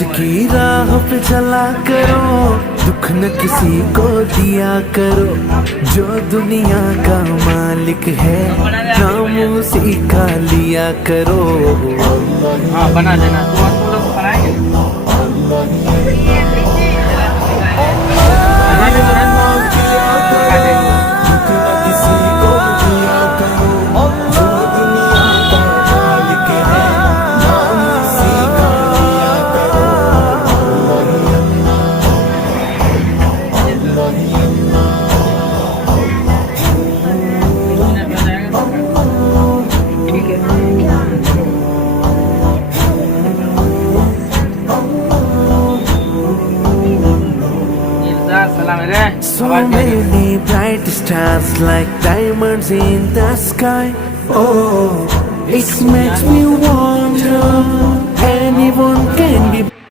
सच की राह पे चला करो, दुख न किसी को दिया करो। जो दुनिया का मालिक है, नाम उसी का लिया करो। हाँ बना देना, तुम लोग बनाएंगे। So many bright stars like diamonds in the sky. Oh, it makes me wonder anyone can be